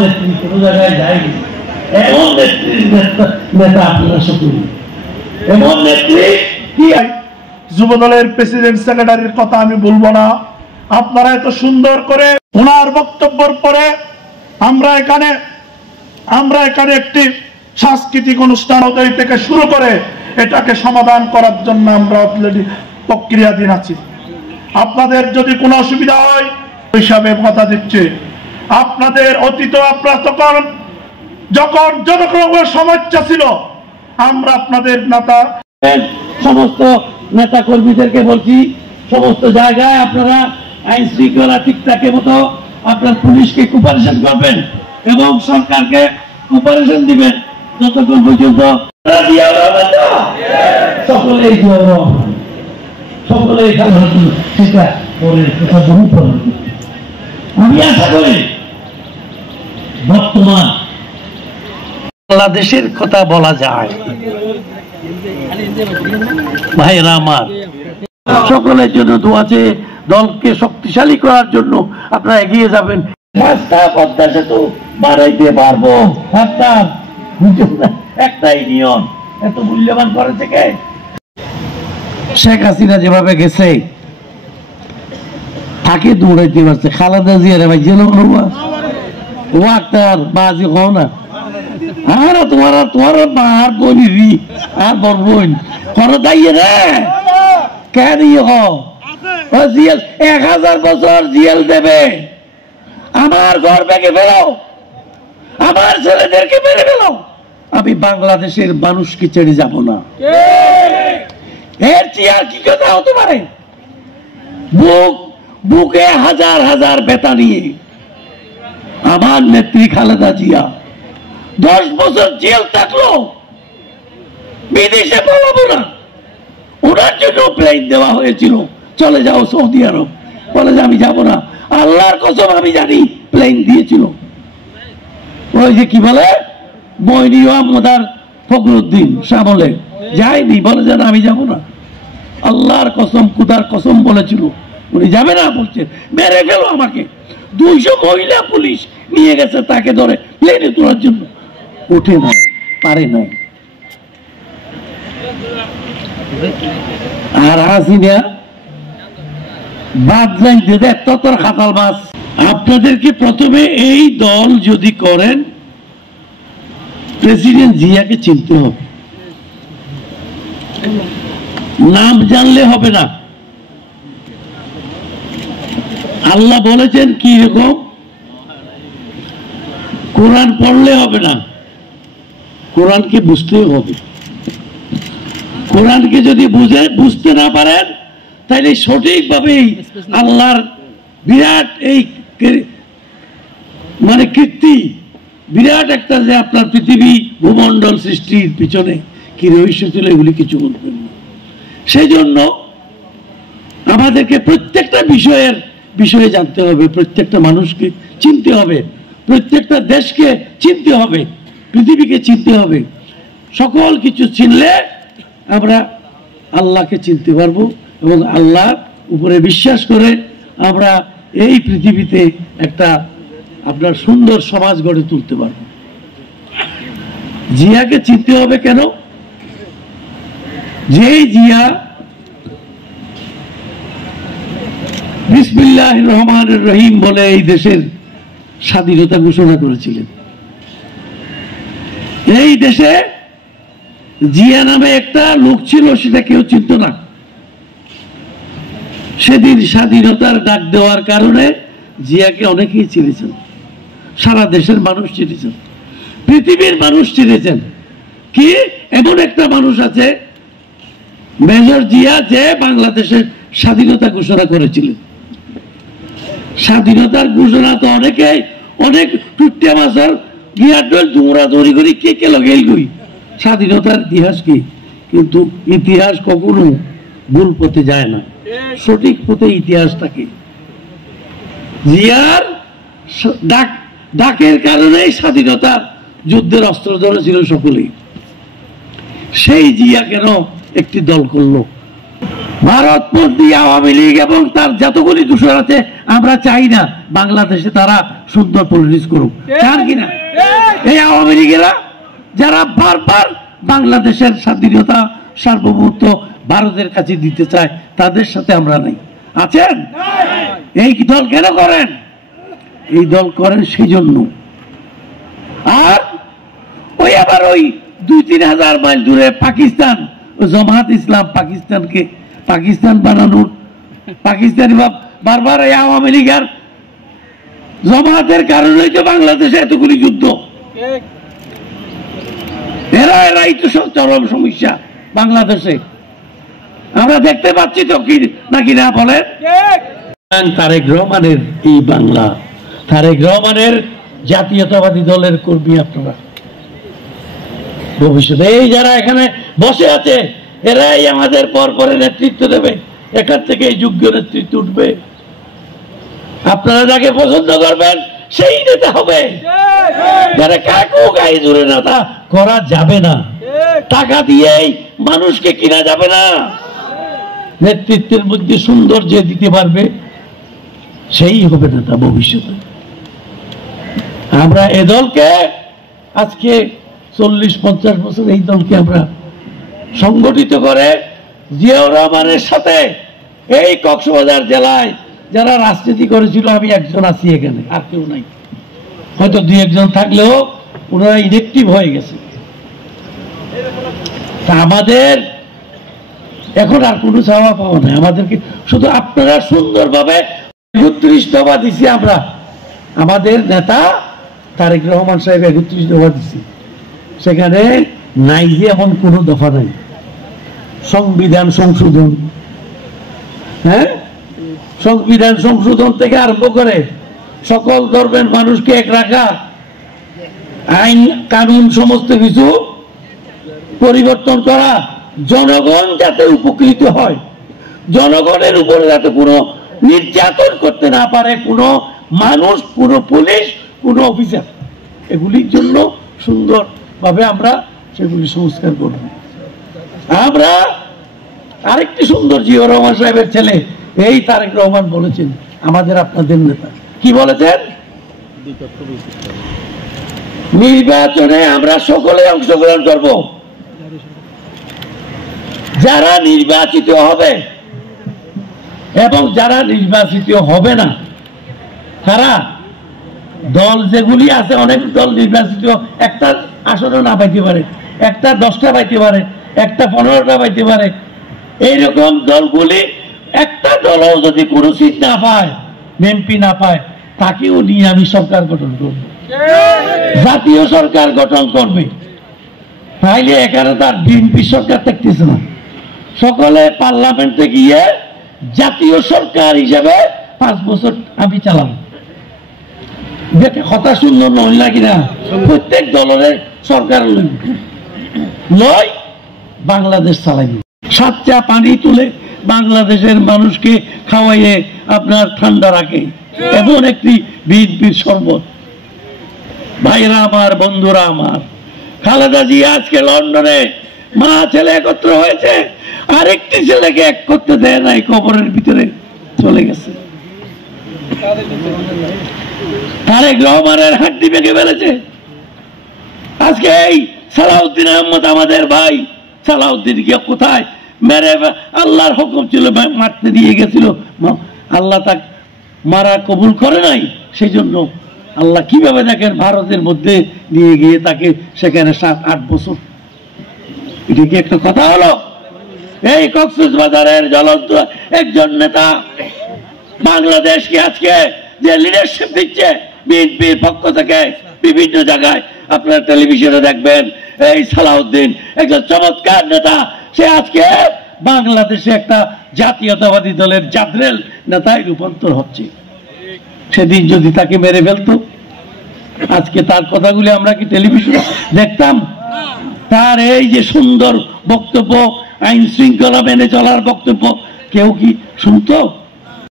নেত্রী কোনো জায়গায় যায়নি। এমন নেত্রীর নেতা আপনারা সকলে, এমন নেত্রী কি। যুবদলের প্রেসিডেন্ট সেক্রেটারির কথা আমি বলবো না, আপনারা এত সুন্দর করে ওনার বক্তব্যের পরে আমরা এখানে একটি সাংস্কৃতিক অনুষ্ঠান থেকে শুরু করে এটাকে সমাধান করার জন্য আমরা অলরেডি প্রক্রিয়াধীন আছি। আপনাদের যদি কোনো অসুবিধা হয় হিসাবে কথা দিচ্ছে, আপনাদের অতীত আপনারা যখন জনগণের সমস্যা ছিল, আমরা আপনাদের নেতা সমস্ত নেতা কর্মীদেরকে বলছি, সমস্ত জায়গায় আপনারা আইন শৃঙ্খলা ঠিকঠাকের মতো আপনার পুলিশকে কোপারেশন করবেন এবং সরকারকে কোপারেশন দিবেন যতক্ষণ পর্যন্ত আমি আশা করি বর্তমান বাংলাদেশের কথা বলা যায়। ভাইরা আমার, সকলের জন্য দোয়া আছে, দলকে শক্তিশালী করার জন্য আপনারা এগিয়ে যাবেন। রাস্তা পদ্মা সেতু বাড়াইতে পারবো, একটা ইউনিয়ন এত মূল্যবান করেছে কে? শেখ হাসিনা যেভাবে গেছে তাকে দৌড়াইতে পারছে, খালেদা জিয়ারে ভাই জেল ও আক্তার বাজি হও না, আর তোমার আর বলি রি আর বড় বোন করো দাইয়ে রে কেন জিয়াল 1000 বছর জিয়াল দেবে। আমার ঘর ভেঙে ফেলো, আমার ছেলেদেরকে মেরে ফেলো, আমি বাংলাদেশের মানুষকে ছেড়ে যাব না। এর চেয়ে আর কি কথা হতে পারে? বুকে হাজার হাজার ব্যথা নিয়ে আমার নেত্রী খালেদা জিয়া 10 বছর জেল থাকলো, বিদেশে পালাবো না, ওনার জন্য প্লেন দেওয়া হয়েছিল, চলে যাও সৌদি আরব, বলে যে আমি যাব না। আল্লাহর কসম আমি জানি প্লেন দিয়েছিল, ওই যে কি বলে মইনি আহমদার ফখরুদ্দিন সামলে যায়নি, বলে যে আমি যাব না। আল্লাহর কসম খুদার কসম বলেছিল উনি যাবে না, বলছে মেরে গেল আমাকে। 200 মহিলা পুলিশ নিয়ে গেছে তাকে ধরে প্লেনে তোলার জন্য, উঠে নাই, পারে নাই। আর হাসিনা বাদ নাই দিতে ততর খাতাল মাছ। আপনাদেরকে প্রথমে এই দল যদি করেন, প্রেসিডেন্ট জিয়াকে চিনতে হবে, নাম জানলে হবে না। আল্লাহ বলেছেন কি রকম, কোরআন পড়লে হবে না, কোরআনকে বুঝতে হবে। কোরআনকে যদি বুঝতে না পারেন তাহলে সঠিকভাবে আল্লাহর বিরাট এই মানে কীর্তি, বিরাট একটা যে আপনার পৃথিবী ভূমণ্ডল সৃষ্টির পিছনে কি রহস্য ছিল এগুলি কিছু বলবেন না। সেই জন্য আমাদেরকে প্রত্যেকটা বিষয়ে জানতে হবে, প্রত্যেকটা মানুষকে চিনতে হবে, প্রত্যেকটা দেশকে চিনতে হবে, পৃথিবীকে চিনতে হবে। সকল কিছু চিনলে আমরা আল্লাহকে চিনতে পারবো এবং আল্লাহর উপরে বিশ্বাস করে আমরা এই পৃথিবীতে একটা আপনার সুন্দর সমাজ গড়ে তুলতে পারবো। জিয়াকে চিনতে হবে কেন? যেই জিয়া বিসমিল্লাহির রহমানির রহিম বলে এই দেশের স্বাধীনতা ঘোষণা করেছিলেন, এই দেশে জিয়া নামে একটা লোক ছিল, সেটা কেউ চিনত না। সেদিন স্বাধীনতার ডাক দেওয়ার কারণে জিয়াকে অনেকেই চিনেছেন, সারা দেশের মানুষ চিনেছেন, পৃথিবীর মানুষ চিনেছেন। কি এমন একটা মানুষ আছে মেজর জিয়া, যে বাংলাদেশের স্বাধীনতা ঘোষণা করেছিলেন। স্বাধীনতার ঘোষণা তো অনেকেই অনেক টুটে মাছের গিয়ার ডোল তোমরা দৌড়ি করি কে লগেই করি স্বাধীনতার ইতিহাস কি, কিন্তু ইতিহাস কখনো ভুল পথে যায় না, সঠিক পথে ইতিহাস থাকে। জিয়ার ডাকের কারণেই স্বাধীনতা যুদ্ধের অস্ত্র ধরেছিল সকলেই। সেই জিয়া কেন একটি দল করলো? ভারতপন্থী আওয়ামী লীগ এবং তার যতগুলি দূষণ আছে আমরা চাই না বাংলাদেশে তারা সুন্দর পলিটিক্স করুক। চান কিনা? এই আওয়ামী লীগেরা যারা বারবার বাংলাদেশের স্বাধীনতা সার্বভৌমত্ব ভারতের কাছে দিতে চায় তাদের সাথে আমরা নাই। আছেন? এই দল কেন করেন? এই দল করেন সেই জন্য। আর ওই আবার ওই 2-3 হাজার মাইল দূরে পাকিস্তান, জামাত ইসলাম পাকিস্তানকে পাকিস্তান বানানোর পাকিস্তানি বারবার এই আওয়ামী লীগ আর জামাতের কারণে তো বাংলাদেশে এতগুলি যুদ্ধ। এরাই তো সব চরম সমস্যা বাংলাদেশে আমরা দেখতে পাচ্ছি তো, কি নাকি না বলেন? তারেক রহমানের এই বাংলা, তারেক রহমানের জাতীয়তাবাদী দলের কর্মী আপনারা ভবিষ্যতে এই যারা এখানে বসে আছে এরাই আমাদের পরে নেতৃত্ব দেবে, এখান থেকে যোগ্য নেতৃত্ব উঠবে। আপনারা যাকে পছন্দ করবেন সেই নেতা হবে। যারা কাকু গায়ে জুড়ে নেতা করা যাবে না, টাকা দিয়েই মানুষকে কিনা যাবে না। নেতৃত্বের মধ্যে সৌন্দর্য দিতে পারবে সেই হবে নেতা ভবিষ্যতে। আমরা এ দলকে আজকে 40-50 বছর এই দলকে আমরা সংগঠিত করে জিয়াউর রহমানের সাথে এই কক্সবাজার জেলায় যারা রাজনীতি করেছিল, আমি একজন আছি এখানে, আর কেউ নাই। হয়তো 2-1 থাকলেও ওনারা ইনেকটিভ হয়ে গেছে। তা আমাদের এখন আর কোনো চাওয়া পাওয়া নাই, আমাদেরকে শুধু আপনারা সুন্দরভাবে 31 দফা দিছি আমরা। আমাদের নেতা তারেক রহমান সাহেব 31 দফা দিছি, সেখানে নাই যে এমন কোনো দফা নাই। সংবিধান সংশোধন, হ্যাঁ, সংবিধান সংশোধন থেকে আরম্ভ করে সকল ধর্মের মানুষকে এক রাখা, আইন কানুন সমস্ত কিছু পরিবর্তন করা, জনগণ যাতে উপকৃত হয়, জনগণের উপরে যাতে কোনো নির্যাতন করতে না পারে কোনো মানুষ, কোনো পুলিশ, কোনো অফিসার, এগুলির জন্য সুন্দরভাবে আমরা সেগুলি সংস্কার করব। আমরা আরেকটি সুন্দর জিয়াউর রহমান সাহেবের ছেলে এই তারেক রহমান বলেছেন, আমাদের আপনাদের নেতা কি বলেছেন? নির্বাচনে আমরা সকলে অংশগ্রহণ করব, যারা নির্বাচিত হবে এবং যারা নির্বাচিত হবে না তারা দল যেগুলি আছে, অনেক দল নির্বাচিত একটা আসনও না পাইতে পারে, একটা 10টা পাইতে পারে, একটা 15টা পাইতে পারে। এইরকম দলগুলি একটা দলও যদি কোনো সিট না পায়, এমপি না পায়, তাকেও নিয়ে আমি সরকার গঠন করব, জাতীয় সরকার গঠন করবে। তাইলে এখানে তার বিএনপি সরকার থাকতেছে না, সকলে পার্লামেন্টে গিয়ে জাতীয় সরকার হিসেবে 5 বছর আমি চালাম। দেখে কথা সুন্দর নয় নাকি না? প্রত্যেক দলের সরকার লয় বাংলাদেশ চালাই, সাচ্চা পানি তুলে বাংলাদেশের মানুষকে খাওয়াইয়ে আপনার ঠান্ডা রাখে, এমন একটি বিএনপির শরবত। ভাইরা আমার, বন্ধুরা আমার, খালেদা জিয়া আজকে লন্ডনে মা ছেলে একত্র হয়েছে, আরেকটি ছেলেকে এক করতে দেয় নাই, কবরের ভিতরে চলে গেছে। তারেক রহমানের হাড্ডি ভেঙে ফেলেছে। আজকে এই সালাউদ্দিন আহমদ আমাদের ভাই, সালাউদ্দিন গিয়ে কোথায় মেরে, আল্লাহর হুকুম ছিল মারতে দিয়ে গেছিল, আল্লাহ তাকে মারা কবুল করে নাই। সেই জন্য আল্লাহ কিভাবে দেখেন ভারতের মধ্যে নিয়ে গিয়ে তাকে সেখানে 7-8 বছর। এটা কি একটা কথা হলো? এই কক্সবাজারের জ্বলন্ত একজন নেতা বাংলাদেশকে আজকে যে লিডারশিপ দিচ্ছে বিএনপির পক্ষ থেকে বিভিন্ন জায়গায়, আপনারা টেলিভিশনে দেখবেন, এই সালাউদ্দিন একজন চমৎকার নেতা, সে আজকে বাংলাদেশে একটা জাতীয়তাবাদী দলের জাদরেল নেতায় রূপান্তর হচ্ছে। সেদিন যদি তাকে মেরে ফেলতো, আজকে তার কথাগুলি আমরা কি টেলিভিশনে দেখতাম? তার এই যে সুন্দর বক্তব্য, আইন শৃঙ্খলা মেনে চলার বক্তব্য, কেউ কি শুনতো?